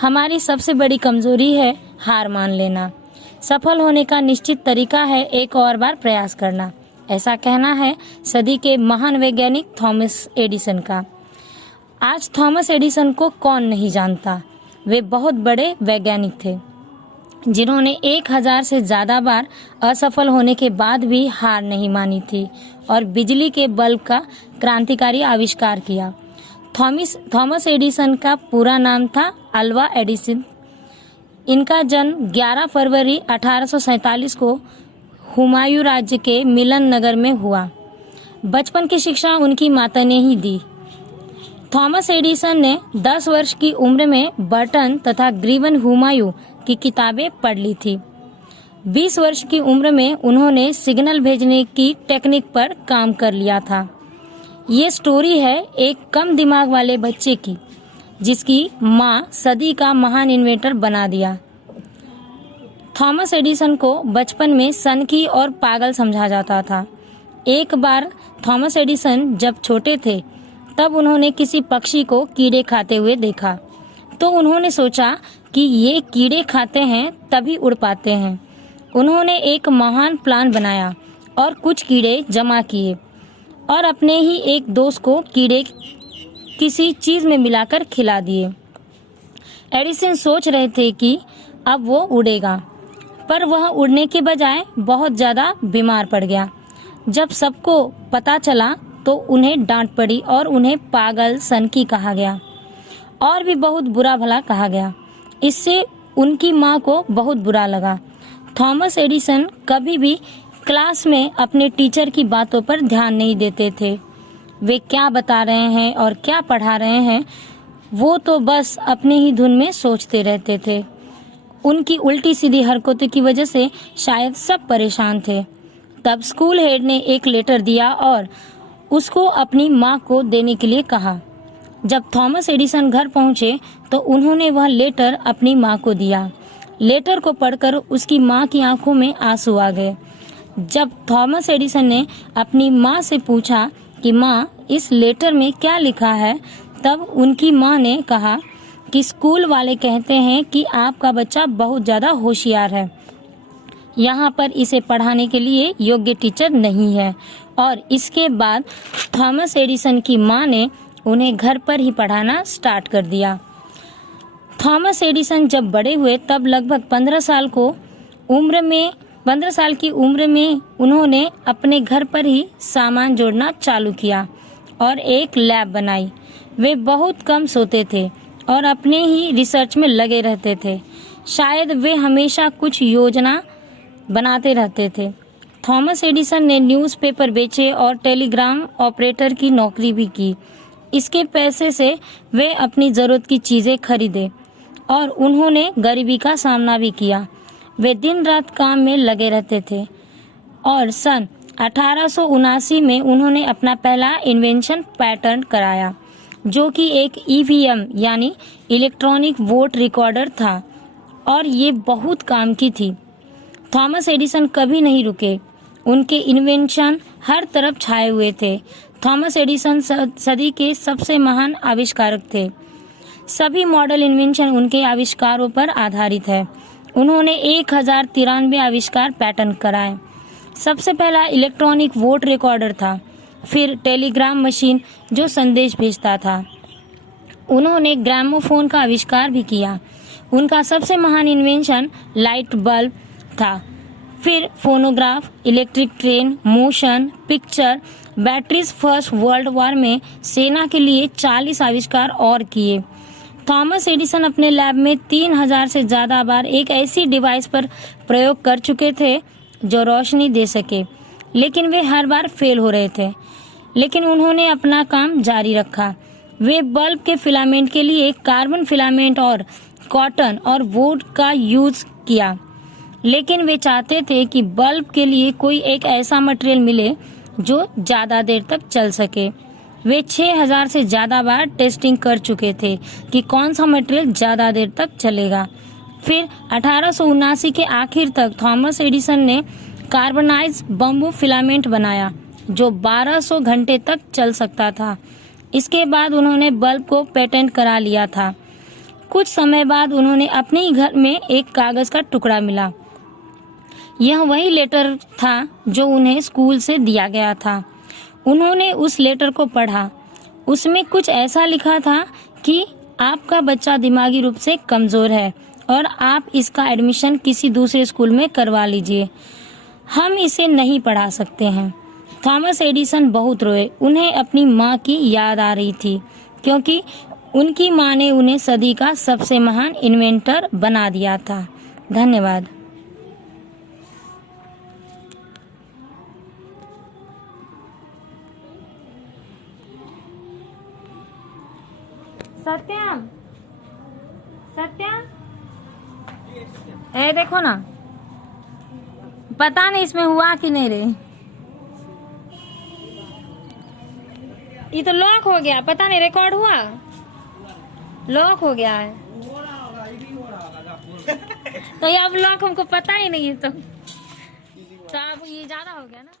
हमारी सबसे बड़ी कमजोरी है हार मान लेना। सफल होने का निश्चित तरीका है एक और बार प्रयास करना। ऐसा कहना है सदी के महान वैज्ञानिक थॉमस एडिसन का। आज थॉमस एडिसन को कौन नहीं जानता। वे बहुत बड़े वैज्ञानिक थे जिन्होंने 1000 से ज़्यादा बार असफल होने के बाद भी हार नहीं मानी थी और बिजली के बल्ब का क्रांतिकारी आविष्कार किया। थॉमस एडिसन का पूरा नाम था अल्वा एडिसन। इनका जन्म 11 फरवरी 1847 को हुमायूं राज्य के मिलन नगर में हुआ। बचपन की शिक्षा उनकी माता ने ही दी। थॉमस एडिसन ने 10 वर्ष की उम्र में बर्टन तथा ग्रीवन हुमायूं की किताबें पढ़ ली थी। 20 वर्ष की उम्र में उन्होंने सिग्नल भेजने की टेक्निक पर काम कर लिया था। ये स्टोरी है एक कम दिमाग वाले बच्चे की जिसकी माँ सदी का महान इन्वेंटर बना दिया। थॉमस एडिसन को बचपन में सनकी और पागल समझा जाता था। एक बार थॉमस एडिसन जब छोटे थे तब उन्होंने किसी पक्षी को कीड़े खाते हुए देखा तो उन्होंने सोचा कि ये कीड़े खाते हैं तभी उड़ पाते हैं। उन्होंने एक महान प्लान बनाया और कुछ कीड़े जमा किए और अपने ही एक दोस्त को कीड़े किसी चीज में मिलाकर खिला दिए। एडिसन सोच रहे थे कि अब वो उड़ेगा, पर वह उड़ने के बजाय बहुत ज्यादा बीमार पड़ गया। जब सबको पता चला तो उन्हें डांट पड़ी और उन्हें पागल सनकी कहा गया और भी बहुत बुरा भला कहा गया। इससे उनकी माँ को बहुत बुरा लगा। थॉमस एडिसन कभी भी क्लास में अपने टीचर की बातों पर ध्यान नहीं देते थे। वे क्या बता रहे हैं और क्या पढ़ा रहे हैं वो तो बस अपनी ही धुन में सोचते रहते थे। उनकी उल्टी सीधी हरकतों की वजह से शायद सब परेशान थे। तब स्कूल हेड ने एक लेटर दिया और उसको अपनी माँ को देने के लिए कहा। जब थॉमस एडिसन घर पहुंचे तो उन्होंने वह लेटर अपनी माँ को दिया। लेटर को पढ़कर उसकी माँ की आंखों में आंसू आ गए। जब थॉमस एडिसन ने अपनी माँ से पूछा कि माँ इस लेटर में क्या लिखा है, तब उनकी माँ ने कहा कि स्कूल वाले कहते हैं कि आपका बच्चा बहुत ज़्यादा होशियार है, यहाँ पर इसे पढ़ाने के लिए योग्य टीचर नहीं है। और इसके बाद थॉमस एडिसन की माँ ने उन्हें घर पर ही पढ़ाना स्टार्ट कर दिया। थॉमस एडिसन जब बड़े हुए तब लगभग 15 साल की उम्र में उन्होंने अपने घर पर ही सामान जोड़ना चालू किया और एक लैब बनाई। वे बहुत कम सोते थे और अपने ही रिसर्च में लगे रहते थे। शायद वे हमेशा कुछ योजना बनाते रहते थे। थॉमस एडिसन ने न्यूज़पेपर बेचे और टेलीग्राम ऑपरेटर की नौकरी भी की। इसके पैसे से वे अपनी ज़रूरत की चीज़ें खरीदे और उन्होंने गरीबी का सामना भी किया। वे दिन रात काम में लगे रहते थे और सन 1879 में उन्होंने अपना पहला इन्वेंशन पैटर्न कराया जो कि एक ईवीएम यानी इलेक्ट्रॉनिक वोट रिकॉर्डर था और ये बहुत काम की थी। थॉमस एडिसन कभी नहीं रुके। उनके इन्वेंशन हर तरफ छाए हुए थे। थॉमस एडिसन सदी के सबसे महान आविष्कारक थे। सभी मॉडल इन्वेंशन उनके आविष्कारों पर आधारित है। उन्होंने 1093 आविष्कार पैटर्न कराए। सबसे पहला इलेक्ट्रॉनिक वोट रिकॉर्डर था, फिर टेलीग्राम मशीन जो संदेश भेजता था। उन्होंने ग्रामोफोन का आविष्कार भी किया। उनका सबसे महान इन्वेंशन लाइट बल्ब था। फिर phonograph, electric train, motion picture, batteries. First world war में सेना के लिए 40 आविष्कार और किए। थॉमस एडिसन अपने लैब में 3000 से ज्यादा बार एक ऐसी डिवाइस पर प्रयोग कर चुके थे जो रोशनी दे सके, लेकिन वे हर बार फेल हो रहे थे। लेकिन उन्होंने अपना काम जारी रखा। वे बल्ब के फिलामेंट के लिए कार्बन फिलामेंट और कॉटन और वुड का यूज किया, लेकिन वे चाहते थे कि बल्ब के लिए कोई एक ऐसा मटेरियल मिले जो ज्यादा देर तक चल सके। वे 6000 से ज्यादा बार टेस्टिंग कर चुके थे कि कौन सा मटेरियल ज्यादा देर तक चलेगा। फिर 1879 के आखिर तक थॉमस एडिसन ने कार्बनाइज बम्बू फिलामेंट बनाया जो 1200 घंटे तक चल सकता था। इसके बाद उन्होंने बल्ब को पेटेंट करा लिया था। कुछ समय बाद उन्होंने अपने ही घर में एक कागज का टुकड़ा मिला। यह वही लेटर था जो उन्हें स्कूल से दिया गया था। उन्होंने उस लेटर को पढ़ा। उसमें कुछ ऐसा लिखा था कि आपका बच्चा दिमागी रूप से कमज़ोर है और आप इसका एडमिशन किसी दूसरे स्कूल में करवा लीजिए, हम इसे नहीं पढ़ा सकते हैं। थॉमस एडिसन बहुत रोए। उन्हें अपनी माँ की याद आ रही थी, क्योंकि उनकी माँ ने उन्हें सदी का सबसे महान इन्वेंटर बना दिया था। धन्यवाद। सत्यम, सत्यम, देखो ना, पता नहीं इसमें हुआ कि नहीं रे। ये तो लॉक हो गया, पता नहीं रिकॉर्ड हुआ, लॉक हो गया है। तो ये अब लॉक हमको पता ही नहीं है, तो अब ये ज्यादा हो गया ना।